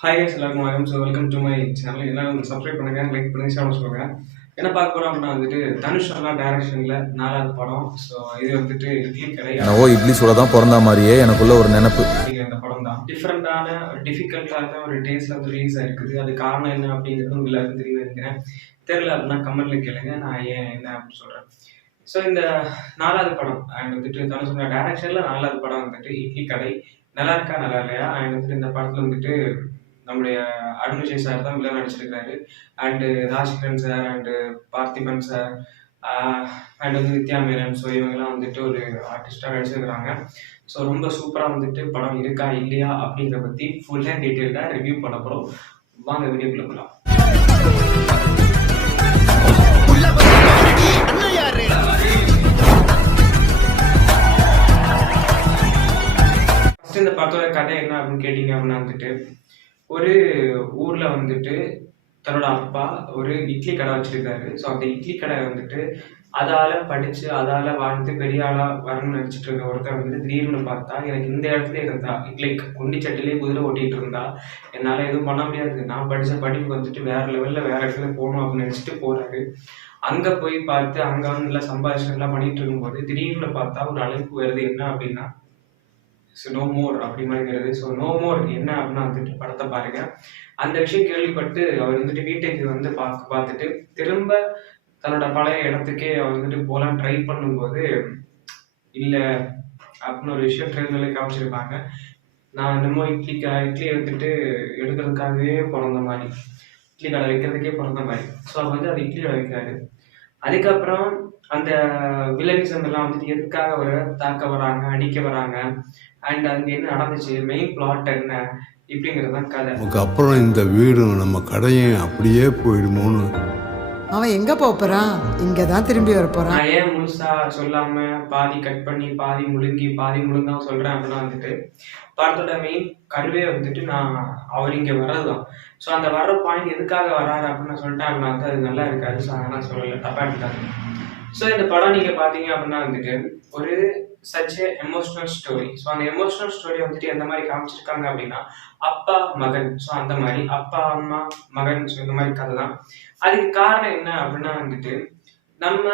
Hi guys எல்லாருக்கும் வணக்கம். So welcome to my channel. எல்லாரும் சப்ஸ்கிரைப் பண்ணுங்க, லைக் பண்ணுங்க, ஷேர் சொல்லுங்க. என்ன பார்க்க போறோம் அப்படின்னா வந்துட்டு தனுஷ் அண்ணா டைரக்ஷன்ல 4வது படம். ஸோ இது வந்துட்டு இட்லி கடை நான் இட்லி சூட தான் பிறந்த மாதிரியே எனக்குள்ள ஒரு நினைப்பு. இந்த படம் தான் டிஃப்ரெண்டான ஒரு டிஃபிகல்ட்டான ஒரு டேஸ்ட்ல வந்து ரிலீஸ் ஆயிருக்குது. அது காரணம் என்ன அப்படிங்கிறது எல்லாருக்கும் தெரியும் நினைக்கிறேன். தெரியல அப்படின்னா கமெண்ட்ல கேளுங்க, நான் ஏன் என்ன அப்படின்னு சொல்றேன். ஸோ இந்த 4வது படம் அண்ட் வந்துட்டு தனுஷ் அண்ணா டைரக்ஷன்ல 4வது படம் வந்துட்டு இட்லி கடை. நல்லா இருக்கா நல்லா இல்லையா? அண்ட் வந்துட்டு இந்த படத்துல வந்துட்டு நம்முடைய அருண் விஜய் சார் தான் வில்லன் நடிச்சிருக்காரு. And Rajkiran sir and Parthiban sir and வந்து நித்யா மேனன். ஸோ இவங்கெல்லாம் வந்துட்டு ஒரு ஆர்டிஸ்டாக நடிச்சிருக்கிறாங்க. ஸோ ரொம்ப சூப்பராக வந்துட்டு படம் இருக்கா இல்லையா அப்படிங்கிறத பற்றி ஃபுல்லாக டீட்டெயில்டாக ரிவ்யூ பண்ண போகிறோம். வாங்க வீடியோக்குள்ள போகலாம். ஃபஸ்ட்டு இந்த படத்தோட கதை என்ன அப்படின்னு கேட்டிங்க அப்படின்னா வந்துட்டு ஒரு ஊர்ல வந்துட்டு தன்னோட அப்பா ஒரு இட்லி கடை வச்சிருக்காரு. ஸோ அந்த இட்லி கடை வந்துட்டு அதால படிச்சு அதால வாழ்ந்து பெரிய ஆளா வரணும்னு நினைச்சிட்டு இருக்க ஒருத்தர் வந்துட்டு திடீர்னு பார்த்தா எனக்கு இந்த இடத்துல இருந்தா லைக் குண்டி சட்டிலே குதிரை ஓட்டிட்டு இருந்தா என்னால எதுவும் பண்ண முடியாது, நான் படிச்ச படிப்பு வந்துட்டு வேற லெவல்ல வேற இடத்துல போகணும் அப்படின்னு நினைச்சிட்டு போறாரு. அங்க போய் பார்த்து அங்க வந்து நல்லா சம்பாதிச்சு எல்லாம் பண்ணிட்டு இருக்கும்போது திடீர்னு பார்த்தா ஒரு அழைப்பு வருது. என்ன அப்படின்னா நோ மோர் அப்படி மாதிரிங்கிறது. ஸோ நோ மோர் என்ன அப்படின்னா வந்துட்டு படத்தை பாருங்க. அந்த விஷயம் கேள்விப்பட்டு அவர் வந்துட்டு வீட்டுக்கு வந்து பார்த்துட்டு திரும்ப தன்னோட பழைய இடத்துக்கே அவர் வந்துட்டு போகலாம் ட்ரை பண்ணும்போது இல்லை அப்படின்னு ஒரு விஷயம் ட்ரெயினில் காமிச்சிருப்பாங்க. நான் என்னமோ இட்லி வந்துட்டு எடுக்கிறதுக்காகவே பிறந்த மாதிரி, இட்லி கடை வைக்கிறதுக்கே பிறந்த மாதிரி. ஸோ அவர் வந்து அது இட்லி கடை வைக்கிறாரு. அதுக்கப்புறம் அந்த வில்லனிசம் எல்லாம் வந்துட்டு எதுக்காக ஒரு தாக்க வராங்க, அடிக்க வராங்க, அண்ட் அங்கே என்ன நடந்துச்சு, மெயின் பிளாட் என்ன இப்படிங்கிறதான் கதை. அப்புறம் இந்த வீடும் நம்ம கடையும் அப்படியே போயிடுமோன்னு அவன் எங்க போறான், இங்க தான் திரும்பி வர போறான். நான் ஏன் முழுசா சொல்லாம பாதி கட் பண்ணி பாதி முழுங்கா சொல்றேன் அப்படின்னா வந்துட்டு படத்தோட மெயின் கருவே வந்துட்டு நான் அவர் இங்க வர்றதுதான். ஸோ அந்த வர்ற பாயிண்ட் எதுக்காக வராரு அப்படின்னு சொல்லிட்டேன் அப்படின்னா வந்து அது நல்லா இருக்காது. ஸோ அதெல்லாம் சொல்லலை, தப்பா எடுத்துக்காங்க. ஸோ இந்த படம் நீங்க பாத்தீங்க அப்படின்னா வந்துட்டு ஒரு சச் எமோஷனல் ஸ்டோரி. ஸோ அந்த எமோஷனல் ஸ்டோரி வந்துட்டு எந்த மாதிரி காமிச்சிருக்காங்க அப்படின்னா அப்பா மகன். ஸோ அந்த மாதிரி அப்பா அம்மா மகன். ஸோ இந்த மாதிரி கதை தான். அதுக்கு காரணம் என்ன அப்படின்னா வந்துட்டு நம்ம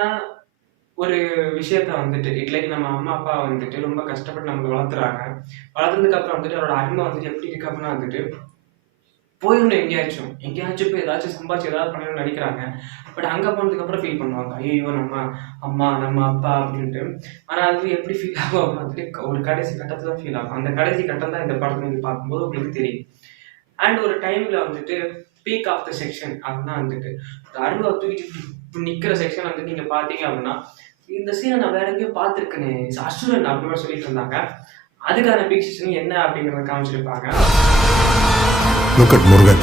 ஒரு விஷயத்த வந்துட்டு லைக் நம்ம அம்மா அப்பா வந்துட்டு ரொம்ப கஷ்டப்பட்டு நம்மளை வளர்த்துறாங்க. வளர்த்ததுக்கு அப்புறம் வந்துட்டு அவரோட அருமை வந்துட்டு எப்படி இருக்கு அப்படின்னா வந்துட்டு போயிடணும் எங்கேயாச்சும் போய் ஏதாச்சும் சம்பாதிச்சு ஏதாவது பண்ணணும்னு நினைக்கிறாங்க. பட் அங்கே போனதுக்கு அப்புறம் ஃபீல் பண்ணுவாங்க, ஐயோ நம்ம அம்மா நம்ம அப்பா அப்படின்ட்டு. ஆனால் அது எப்படி ஃபீல் ஆகும் அப்படின்னு வந்துட்டு ஒரு கடைசி கட்டத்தில் தான் ஃபீல் ஆகும். அந்த கடைசி கட்டம் தான் இந்த படத்தை நீங்கள் பார்க்கும்போது உங்களுக்கு தெரியும். அண்ட் ஒரு டைம்ல வந்துட்டு பீக் ஆஃப் த செக்ஷன் அப்படின்னா வந்துட்டு அருவா தூக்கிட்டு நிற்கிற செக்ஷன் வந்து நீங்க பார்த்தீங்க அப்படின்னா இந்த சீனை நான் வேற எங்கேயும் பார்த்துருக்கேனே, அசுரன் அப்படின்னு சொல்லிட்டு இருந்தாங்க. அதுக்கான பீக் செக்ஷன் என்ன அப்படிங்கிறத காமிச்சிருப்பாங்க. முருகன்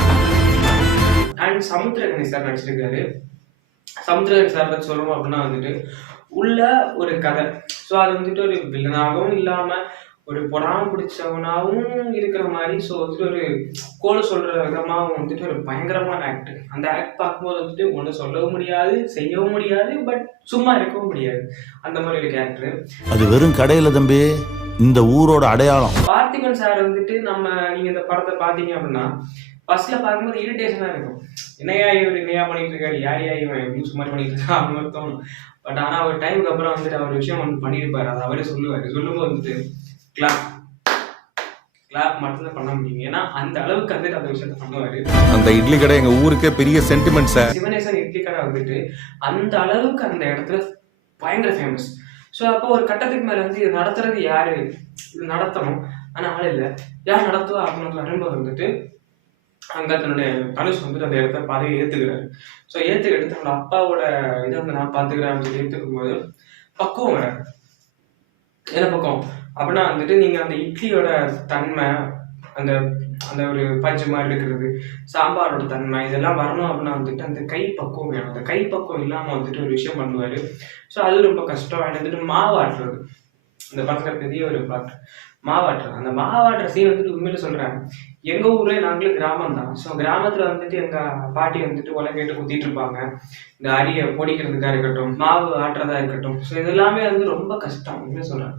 அண்ட் சமுத்திரகனி சார் நடிச்சிருக்காரு. சமுத்திரகனி சார் பற்றி சொல்லணும் அப்படின்னா வந்துட்டு உள்ள ஒரு கதை. ஸோ அது வந்துட்டு ஒரு வில்லனாகவும் இல்லாம ஒரு பொறாம பிடிச்சவனாகவும் இருக்கிற மாதிரி. ஸோ வந்துட்டு ஒரு கோல சொல்ற விதமாகவும் வந்துட்டு ஒரு பயங்கரமான ஆக்ட். அந்த ஆக்ட் பார்க்கும்போது வந்துட்டு ஒன்றும் சொல்லவும் முடியாது, செய்யவும் முடியாது, பட் சும்மா இருக்கவும் முடியாது. அந்த மாதிரி ஒரு கேரக்டர். அது வெறும் கடையில தம்பி, இந்த ஊரோட அடையாளம். பார்த்திபன் சார் வந்துட்டு நீங்க இந்த படத்தை பார்த்தீங்க அப்படின்னா ஃபர்ஸ்ட்ல பார்க்கும்போது இரிட்டேஷனா இருக்கும். என்னையா பண்ணிட்டு இருக்காரு, யாரையா இவன் எப்படி சும்மா பண்ணிட்டு இருக்கா அப்படின்னு தோணும். பட் ஆனா ஒரு டைமுக்கு அப்புறம் வந்துட்டு அவர் விஷயம் ஒன்று பண்ணியிருப்பாரு. அதை அவரே சொல்லும்போது வந்துட்டு கிளாப் மட்டும்தான் பண்ண முடியும். ஏன்னா அந்த அளவுக்கு வந்துட்டு அந்த விஷயத்த பண்ணுவாரு. அந்த இட்லி கடை எங்க ஊருக்கே பெரிய சென்டிமெண்ட் சார். சிவனேசன் இட்லி கடை வந்துட்டு அந்த அளவுக்கு அந்த இடத்துல பயங்கர ஃபேமஸ். ஸோ அப்போ ஒரு கட்டத்துக்கு மேல வந்து இது நடத்துறது யாரு, இது நடத்தணும் ஆனா ஆள் இல்லை, யார் நடத்துவா அப்படின்னு வரும்போது வந்துட்டு அங்க தன்னுடைய தனுஷ் வந்துட்டு அந்த இடத்த பதவி ஏத்துக்கிறாரு. ஸோ ஏத்துக்கிட்டு தன்னோட அப்பாவோட இதை வந்து நான் பாத்துக்கிறேன் அப்படின்னு சொல்லி ஏத்துக்கும் போது பக்குவம் வராது. என்ன பக்கம் அப்படின்னா வந்துட்டு நீங்க அந்த இட்லியோட தன்மை, அந்த அந்த ஒரு பஞ்சு மாதிரி இருக்கிறது, சாம்பாரோட தன்மை, இதெல்லாம் வரணும் அப்படின்னா வந்துட்டு அந்த கை பக்குவம் வேணும். அந்த கை பக்குவம் இல்லாம வந்துட்டு ஒரு விஷயம் பண்ணுவாரு. ஸோ அது ரொம்ப கஷ்டம். வந்துட்டு மாவாட்டுறது இந்த படத்துல பெரிய ஒரு பாட்டு மாவாட்டுறது. அந்த மாவாட்டுற சீன் வந்துட்டு உண்மையில சொல்றேன், எங்க ஊர்ல நாங்களும் கிராமம் தான். ஸோ கிராமத்துல வந்துட்டு எங்க பாட்டி வந்துட்டு உலக கேட்டு குத்திட்டு இருப்பாங்க. இந்த அரியை பொடிக்கிறதுக்கா இருக்கட்டும், மாவு ஆட்டுறதா இருக்கட்டும். ஸோ இது எல்லாமே வந்து ரொம்ப கஷ்டம். உண்மையில சொல்றேன்,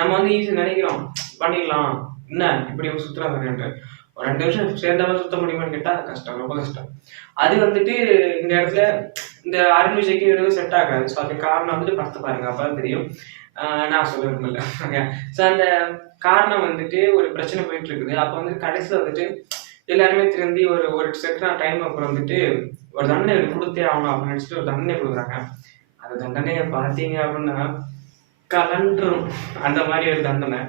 நம்ம வந்து ஈஸி நினைக்கிறோம் பண்ணிடலாம், என்ன இப்படி சுற்றுலா தானே. ஒரு 2 வருஷம் சேர்ந்தவங்க சுத்த முடியுமான்னு கேட்டா கஷ்டம், ரொம்ப கஷ்டம். அது வந்துட்டு இந்த இடத்துல இந்த அருண் விஜய்க்கு எதுவும் செட் ஆகாது. ஸோ அதுக்கு காரணம் வந்துட்டு படத்தை பாருங்க, அப்பதான் தெரியும். நான் சொல்ல விரும்பல. ஸோ அந்த காரணம் வந்துட்டு ஒரு பிரச்சனை போயிட்டு இருக்குது. அப்போ வந்துட்டு கடைசியில் வந்துட்டு எல்லாருமே திரும்பி ஒரு ஒரு செகண்ட் டைம் அப்புறம் வந்துட்டு ஒரு தண்டனை கொடுத்தே ஆகணும் அப்படின்னு நினச்சிட்டு ஒரு தண்டனை கொடுக்குறாங்க. அந்த தண்டனையை பார்த்தீங்க அப்படின்னா கலண்டுரும். அந்த மாதிரி ஒரு தண்டனை.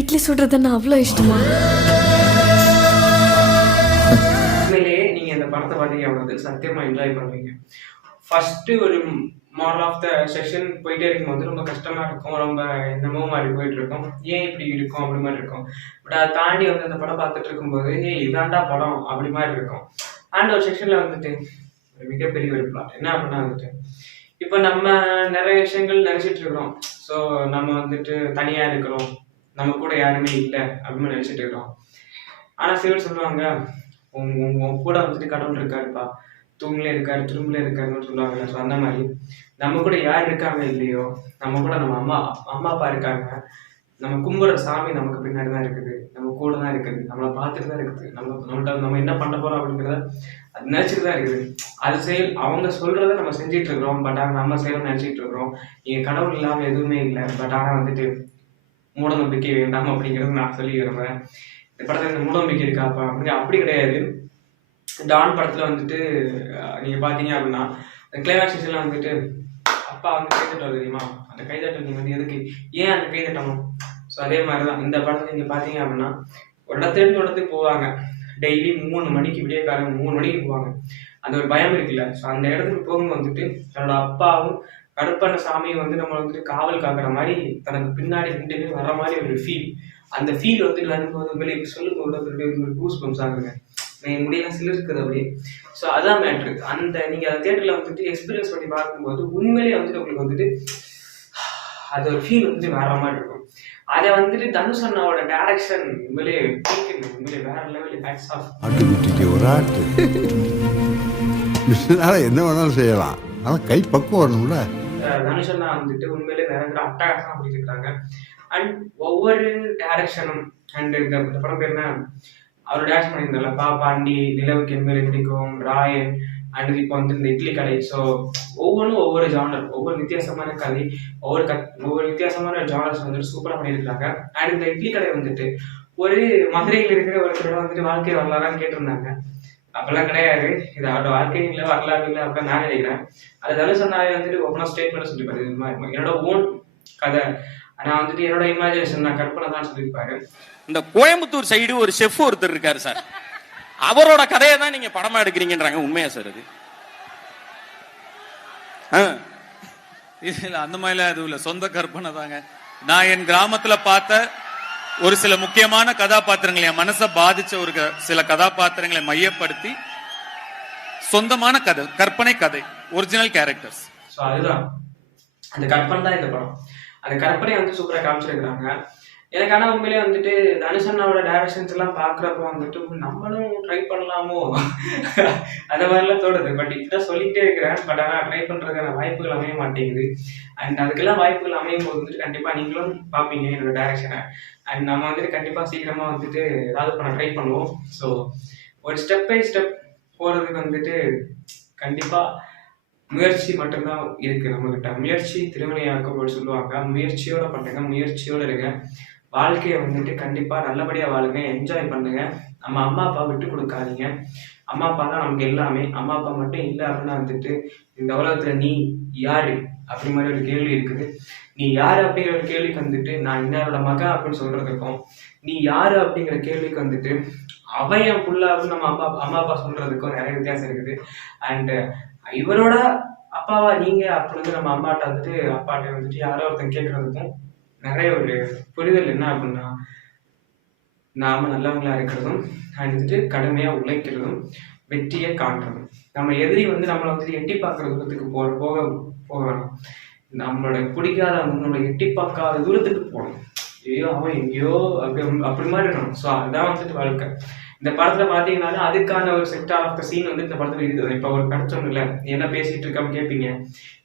இட்லி சுடுறதுன்னா அவ்வளோ இஷ்டமா? உண்மையிலேயே நீங்க இந்த படத்தை பார்த்தீங்க அப்படின்னா சத்தியமா என்ஜாய் பண்ணுவீங்க. ஃபர்ஸ்ட் ஒரு மாரல் ஆஃப் த செஷன் போயிட்டே இருக்கும்போது ரொம்ப கஷ்டமா இருக்கும், ரொம்ப என்னமோ மாதிரி போயிட்டு இருக்கும், ஏன் இப்படி இருக்கும் அப்படி மாதிரி இருக்கும். பட் அதை தாண்டி வந்து அந்த படம் பார்த்துட்டு இருக்கும்போது இதாண்டா படம் அப்படி மாதிரி இருக்கும். அண்ட் ஒரு செக்ஷன்ல வந்துட்டு ஒரு மிகப்பெரிய ஒரு பிளாட் என்ன அப்படின்னா வந்துட்டு இப்போ நம்ம நிறைய விஷயங்கள் நினைச்சிட்டு இருக்கிறோம். ஸோ நம்ம வந்துட்டு தனியா இருக்கிறோம், நம்ம கூட யாருமே இல்லை அப்படின்னு நினைச்சிட்டு இருக்கிறோம். ஆனா சிலர் சொல்லுவாங்க உன் கூட வந்துட்டு கடவுள் இருக்காருப்பா, தூங்கிலே இருக்காரு திரும்பலே இருக்காருன்னு சொல்லுவாங்க. ஸோ அந்த மாதிரி நம்ம கூட யார் இருக்காங்க இல்லையோ, நம்ம கூட நம்ம அம்மா அப்பா இருக்காங்க, நம்ம கும்பிட்ற சாமி நமக்கு பின்னாடி தான் இருக்குது, நம்ம கூட தான் இருக்குது, நம்மளை பார்த்துட்டு தான் இருக்குது, நம்ம என்ன பண்ண போறோம் அப்படிங்கிறத அது நினைச்சிட்டு தான் இருக்குது. அது செயல் அவங்க சொல்றத நம்ம செஞ்சிட்டு இருக்கிறோம். பட் ஆனால் நம்ம செயல் நினைச்சிட்டு இருக்கிறோம் இங்க கடவுள் இல்லாம எதுவுமே இல்லை. பட் ஆனால் வந்துட்டு மூட நம்பிக்கை வேண்டாம் அப்படிங்கிறது நான் சொல்லி விரும்புறேன். இந்த படத்துல இந்த மூட நம்பிக்கை இருக்காப்பா அப்படிங்க அப்படி கிடையாது. டான் படத்துல வந்துட்டு நீங்க பாத்தீங்க அப்படின்னா கிளைமேக்ஸ் சீசன்ல வந்துட்டு அப்பா வந்து கைதட்டுவார் தெரியுமா, அந்த கைதட்டல் நீங்க வந்து எதுக்கு ஏன் அந்த கைதட்டணும். ஸோ அதே மாதிரிதான் இந்த படத்துல நீங்க பாத்தீங்க அப்படின்னா ஒரு இடத்துக்கு போவாங்க, டெய்லி 3 மணிக்கு விடிய காலம் 3 மணிக்கு போவாங்க. அந்த ஒரு பயம் இருக்குல்ல. ஸோ அந்த இடத்துக்கு போகும்போது வந்துட்டு தன்னோட அப்பாவும் கருப்பண்ண சாமியும் வந்து நம்ம வந்துட்டு காவல் காக்குற மாதிரி தனக்கு பின்னாடி 2 பேர் வர்ற மாதிரி ஒரு ஃபீல். அந்த ஃபீல் வந்து வரும்போது உங்களுக்கு சொல்லும்போது கூஸ் பம்ஸ் ஆகுங்க, முடியெல்லாம் சிலிருக்குது அப்படியே. ஸோ அதான் மேட்ரு. அந்த நீங்க அந்த தியேட்டர்ல வந்துட்டு எக்ஸ்பீரியன்ஸ் பண்ணி பார்க்கும்போது உண்மையிலேயே வந்துட்டு உங்களுக்கு வந்துட்டு அது ஒரு ஃபீல் வந்துட்டு வேற மாதிரி இருக்கும். அதை வந்துட்டு தனுஷ் அண்ணாவோட டைரக்ஷன் உண்மையிலே வேற லெவல் ஹேட்ஸ் ஆஃப். ஆட்டுக்குட்டிக்கு ஒரு ஆட்டு மிஷினால என்ன வேணாலும் செய்யலாம், ஆனால் கை பக்குவம் வரணும்ல. தனுஷ் அண்ணா வந்துட்டு உண்மையிலே நிறைய அட்டகாசம் அப்படி இருக்காங்க. அண்ட் ஒவ்வொரு டைரக்ஷனும் அண்ட் இந்த படம் பேர் என்ன அவர் டேரக்ட் பண்ணியிருந்தார்ல பாண்டி, நிலவுக்கு என் மேலே பிடிக்கும், ராயன் அண்ட் இப்போ வந்து இந்த இட்லி கடை. ஸோ ஒவ்வொன்றும் ஒவ்வொரு ஜானர், ஒவ்வொரு வித்தியாசமான கதை, ஒவ்வொரு வித்தியாசமான ஜானர்ஸ் வந்துட்டு சூப்பராக பண்ணியிருக்காங்க. அண்ட் இந்த இட்லி கடை வந்துட்டு ஒரு மதுரையில் இருக்கிற ஒருத்தரோட வந்துட்டு வாழ்க்கை வரலாறான்னு கேட்டிருந்தாங்க. அப்பெல்லாம் கிடையாது, இது அவரோட வாழ்க்கை இல்லை வரலாறு இல்லை அப்படின்னு நான் நினைக்கிறேன். அது தனுஷ் அண்ணாவே வந்துட்டு ஓப்பனாக ஸ்டேட்மெண்ட் சொல்லியிருப்பாரு, இது மாதிரி என்னோட ஓன் கதை, நான் வந்துட்டு என்னோட இமேஜினேஷன் நான் கற்பனை தான் சொல்லியிருப்பாரு. இந்த கோயம்புத்தூர் சைடு ஒரு செஃப் ஒருத்தர் இருக்காரு சார், அவரோட கதையை தான் நீங்க படமா எடுக்கிறீங்கன்றாங்க. உண்மையா சார் அது? இல்ல அந்த மாதிரிலாம் எதுவும் இல்ல, சொந்த கற்பனை தாங்க. நான் என் கிராமத்துல பார்த்த ஒரு சில முக்கியமான கதாபாத்திரங்களை, என் மனசை பாதிச்ச ஒரு சில கதாபாத்திரங்களை மையப்படுத்தி சொந்தமான கதை, கற்பனை கதை, ஒரிஜினல் கேரக்டர்ஸ். ஸோ அதுதான் அந்த கற்பனை தான் இந்த படம். அந்த கற்பனை வந்து சூப்பராக காமிச்சிருக்கிறாங்க. எனக்கு ஆனால் உண்மையிலே வந்துட்டு தனுஷ் அண்ணாவோட டைரக்ஷன்ஸ் எல்லாம் பார்க்குறப்ப வந்துட்டு நம்மளும் ட்ரை பண்ணலாமோ அந்த மாதிரிலாம் தோணுது. பட் இப்படிதான் சொல்லிக்கிட்டே இருக்கிறேன். பட் ஆனால் ட்ரை பண்ணுறதுக்கான வாய்ப்புகள் அமைய மாட்டேங்குது. அண்ட் அதுக்கெல்லாம் வாய்ப்புகள் அமையும் போது வந்துட்டு கண்டிப்பாக நீங்களும் பார்ப்பீங்க என்னோட டைரக்ஷனை. அண்ட் நம்ம வந்துட்டு கண்டிப்பாக சீக்கிரமாக வந்துட்டு ஏதாவது பண்ண ட்ரை பண்ணுவோம். ஸோ ஒரு ஸ்டெப் பை ஸ்டெப் போகிறதுக்கு வந்துட்டு கண்டிப்பாக முயற்சி மட்டும்தான் இருக்கு நம்மகிட்ட. முயற்சி திருவினையாக்கும் சொல்லுவாங்க. முயற்சியோட பண்ணுங்க, முயற்சியோட இருங்க. வாழ்க்கையை வந்துட்டு கண்டிப்பா நல்லபடியா வாழுங்க, என்ஜாய் பண்ணுங்க. நம்ம அம்மா அப்பா விட்டு கொடுக்காதீங்க. அம்மா அப்பா தான் நமக்கு எல்லாமே. அம்மா அப்பா மட்டும் இல்லை அப்படின்னா வந்துட்டு இந்த உலகத்துல நீ யாரு அப்படி மாதிரி ஒரு கேள்வி இருக்குது. நீ யாரு அப்படிங்கிற ஒரு கேள்விக்கு வந்துட்டு நான் இன்னாரோட மகன் அப்படின்னு சொல்றதுக்கும், நீ யாரு அப்படிங்கிற கேள்விக்கு வந்துட்டு அவன் என் புள்ள அப்படின்னு நம்ம அம்மா அப்பா சொல்றதுக்கும் நிறைய வித்தியாசம் இருக்குது. அண்ட் இவரோட அப்பாவா நீங்க அப்படின்னு நம்ம அம்மாட்ட வந்துட்டு அப்பாட்ட வந்துட்டு யாரோ ஒருத்தன் கேட்கறதுக்கும் நிறைய ஒரு புரிதல் என்ன அப்படின்னா, நாம நல்லவங்களா இருக்கிறதும் வந்துட்டு கடுமையா உழைக்கிறதும் வெற்றியை காண்றதும். நம்ம எதிரி வந்து நம்மளை வந்துட்டு எட்டி பார்க்குற தூரத்துக்கு போக வேணும். நம்மளோட பிடிக்காத நம்மளோட எட்டி பார்க்காத தூரத்துக்கு போகணும். ஐயோ அவன் எங்கேயோ அப்படி மாதிரி இருக்கணும். ஸோ அதுதான் வந்துட்டு வாழ்க்கை. இந்த படத்துல பாத்தீங்கன்னா அதுக்கான ஒரு செக்டார் ஆஃப் த சீன் வந்து இந்த படத்துல இருக்குது. இப்போ ஒரு கருத்து இல்லை, நீ என்ன பேசிட்டு இருக்கான்னு கேட்பீங்க.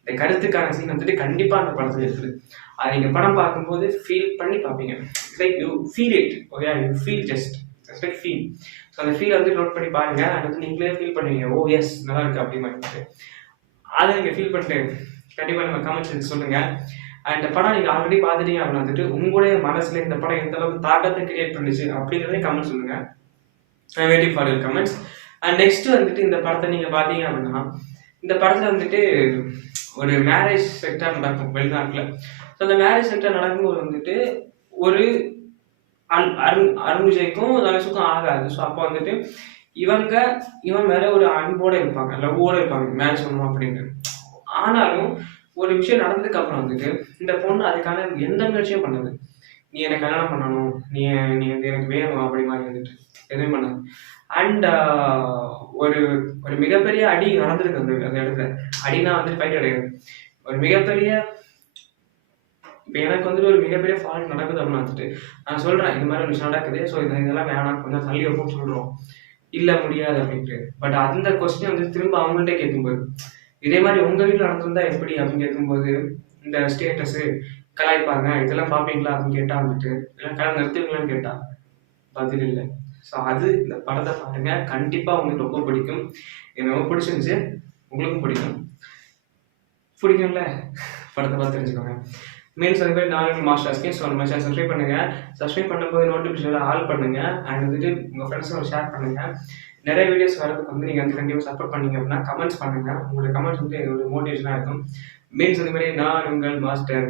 இந்த கருத்துக்கான சீன் வந்துட்டு கண்டிப்பா அந்த படத்துல இருக்குது. அது நீங்க படம் பார்க்கும்போது ஃபீல் பண்ணி பார்ப்பீங்க. Like you feel it, okay, you feel just respect feel. So அந்த ஃபீல் வந்து நோட் பண்ணி பாருங்க. அண்ட் வந்து நீங்களே ஃபீல் பண்ணுவீங்க, ஓ எஸ் நல்லா இருக்கு அப்படின்னு. அதை நீங்கள் ஃபீல் பண்ணிட்டு கண்டிப்பாக நம்ம கமெண்ட்ஸ் சொல்லுங்க. அண்ட் இந்த படம் நீங்கள் ஆல்ரெடி பார்த்துட்டீங்க அப்படின்னா வந்துட்டு உங்களுடைய மனசில் இந்த படம் எந்த அளவுக்கு தாக்கத்தை கிரியேட் பண்ணிச்சு அப்படிங்கிறதே கமெண்ட் சொல்லுங்க. Waiting for your comments. And next வந்துட்டு இந்த படத்தை நீங்கள் பார்த்தீங்க அப்படின்னா இந்த படத்தில் வந்துட்டு ஒரு மேரேஜ் செக்டர் நடக்கும் வெளிநாட்டில். ஸோ அந்த மேரேஜ் செக்டர் நடக்கும்போது வந்துட்டு ஒரு அருண் விஜய்க்கும் தனுஷுக்கும் ஆகாது. ஸோ அப்போ வந்துட்டு இவன் மேலே ஒரு அன்போடு இருப்பாங்க, லவ்வோடு இருப்பாங்க, மேரேஜ் பண்ணணும் அப்படின்னு. ஆனாலும் ஒரு விஷயம் நடந்ததுக்கு அப்புறம் வந்துட்டு இந்த பொண்ணு அதுக்கான எந்த முயற்சியும் பண்ணது. நீ என்னை கல்யாணம் பண்ணணும், நீ வந்து எனக்கு வேணும் அப்படி மாதிரி வந்துட்டு எதுவும் பண்ணாது. அண்ட் ஒரு ஒரு மிகப்பெரிய அடி நடந்திருக்கு அந்த இடத்துல. அடினா வந்துட்டு ஃபைட் கிடையாது, ஒரு மிகப்பெரிய இப்போ எனக்கு வந்துட்டு ஒரு மிகப்பெரிய ஃபால்ட் நடக்குது அப்படின்னு வந்துட்டு நான் சொல்கிறேன் இந்த மாதிரி ஒரு விஷயம் நடக்குது, ஸோ இதெல்லாம் வேணாம் கொஞ்சம் தள்ளி வைப்போம்னு சொல்கிறோம், இல்லை முடியாது அப்படின்ட்டு. பட் அந்த கொஸ்டின் வந்து திரும்ப அவங்கள்ட்ட கேட்கும்போது இதே மாதிரி உங்கள் வீட்டில் நடந்திருந்தா எப்படி அப்படின்னு கேட்கும்போது இந்த ஸ்டேட்டஸு கலாய்ப்பாங்க, இதெல்லாம் பார்ப்பீங்களா அப்படின்னு கேட்டால் வந்துட்டு இல்லை கல்யாணம் நிறுத்துவீங்களான்னு கேட்டால் பதில் இல்லை. ஸோ அது இந்த படத்தை பாருங்க, கண்டிப்பாக உங்களுக்கு ரொம்ப பிடிக்கும். எனக்கு ரொம்ப பிடிச்சிருந்துச்சு, உங்களுக்கும் பிடிக்கும்ல படத்தை பார்த்து தெரிஞ்சுக்கோங்க. மீன்ஸ் அது மாதிரி நான் மாஸ்டர் அஸ்கின். ஸோ நம்ம சேனல் சப்ஸ்கிரைப் பண்ணுங்கள். சப்ஸ்கிரைப் பண்ணும்போது நோட்டிஃபிகேஷன் ஆல் பண்ணுங்கள். அண்ட் வந்துட்டு உங்கள் ஃப்ரெண்ட்ஸோட ஷேர் பண்ணுங்கள். நிறைய வீடியோஸ் வரதுக்கு வந்து நீங்கள் வந்து கண்டிப்பாக சப்போர்ட் பண்ணீங்க அப்படின்னா கமெண்ட்ஸ் பண்ணுங்கள். உங்களோட கமெண்ட்ஸ் வந்து என்னோட மோட்டிவேஷனாக இருக்கும். மீன்ஸ் அந்த மாதிரி நான் உங்கள் மாஸ்டர்